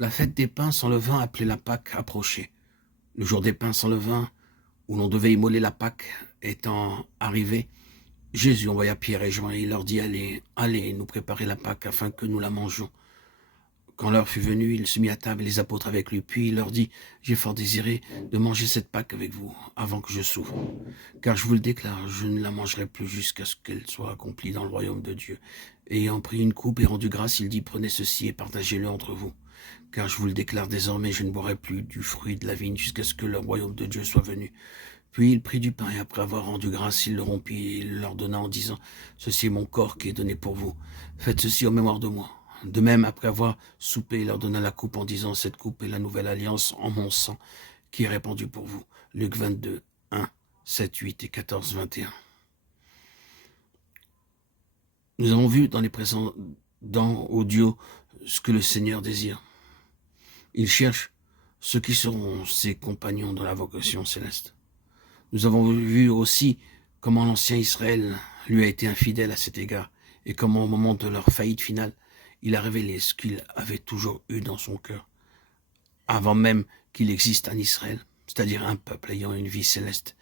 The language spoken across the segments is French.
La fête des pains sans levain, appelée la Pâque, approchait. Le jour des pains sans levain, où l'on devait immoler la Pâque, étant arrivé, Jésus envoya Pierre et Jean et il leur dit, allez nous préparer la Pâque afin que nous la mangions. Quand l'heure fut venue, il se mit à table et les apôtres avec lui. Puis il leur dit, j'ai fort désiré de manger cette Pâque avec vous avant que je souffre. Car je vous le déclare, je ne la mangerai plus jusqu'à ce qu'elle soit accomplie dans le royaume de Dieu. Ayant pris une coupe et rendu grâce, il dit, prenez ceci et partagez-le entre vous. Car je vous le déclare désormais, je ne boirai plus du fruit de la vigne jusqu'à ce que le royaume de Dieu soit venu. Puis il prit du pain et après avoir rendu grâce, il le rompit et il leur donna en disant, ceci est mon corps qui est donné pour vous. Faites ceci en mémoire de moi. De même, après avoir soupé, il leur donna la coupe en disant, cette coupe est la nouvelle alliance en mon sang qui est répandue pour vous. Luc 22, 1, 7, 8 et 14, 21. Nous avons vu dans les précédents audios ce que le Seigneur désire. Il cherche ceux qui seront ses compagnons dans la vocation céleste. Nous avons vu aussi comment l'ancien Israël lui a été infidèle à cet égard et comment au moment de leur faillite finale, il a révélé ce qu'il avait toujours eu dans son cœur, avant même qu'il existe un Israël, c'est-à-dire un peuple ayant une vie céleste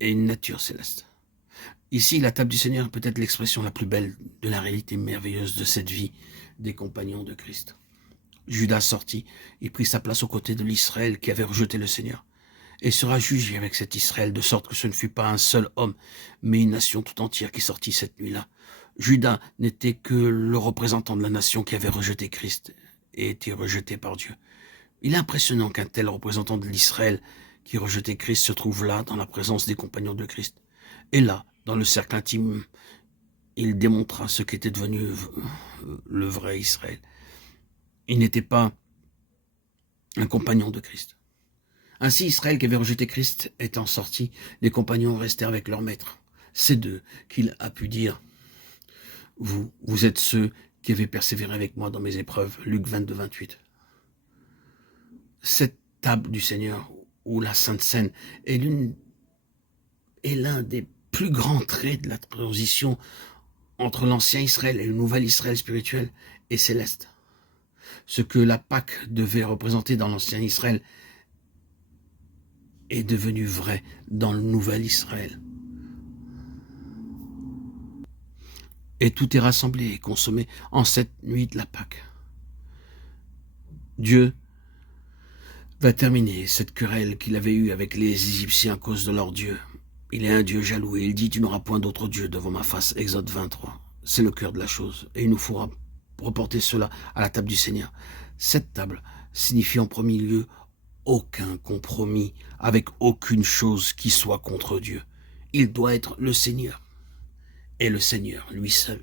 et une nature céleste. Ici, la table du Seigneur est peut-être l'expression la plus belle de la réalité merveilleuse de cette vie des compagnons de Christ. Judas sortit et prit sa place aux côtés de l'Israël qui avait rejeté le Seigneur, et sera jugé avec cet Israël, de sorte que ce ne fut pas un seul homme, mais une nation tout entière qui sortit cette nuit-là. Judas n'était que le représentant de la nation qui avait rejeté Christ et été rejeté par Dieu. Il est impressionnant qu'un tel représentant de l'Israël qui rejetait Christ se trouve là, dans la présence des compagnons de Christ. Et là, dans le cercle intime, il démontra ce qu'était devenu le vrai Israël. Il n'était pas un compagnon de Christ. Ainsi, Israël qui avait rejeté Christ étant sorti, les compagnons restèrent avec leur maître. C'est d'eux qu'il a pu dire, vous êtes ceux qui avez persévéré avec moi dans mes épreuves. Luc 22, 28. Cette table du Seigneur, ou la Sainte Seine, est l'un des plus grands traits de la transition entre l'ancien Israël et le nouvel Israël spirituel et céleste. Ce que la Pâque devait représenter dans l'ancien Israël est devenu vrai dans le nouvel Israël. Et tout est rassemblé et consommé en cette nuit de la Pâque. Dieu va terminer cette querelle qu'il avait eue avec les Égyptiens à cause de leur Dieu. Il est un Dieu jaloux et il dit, tu n'auras point d'autre Dieu devant ma face. Exode 23. C'est le cœur de la chose. Et il nous faudra reporter cela à la table du Seigneur. Cette table signifie en premier lieu aucun compromis avec aucune chose qui soit contre Dieu. Il doit être le Seigneur. Et le Seigneur, lui seul.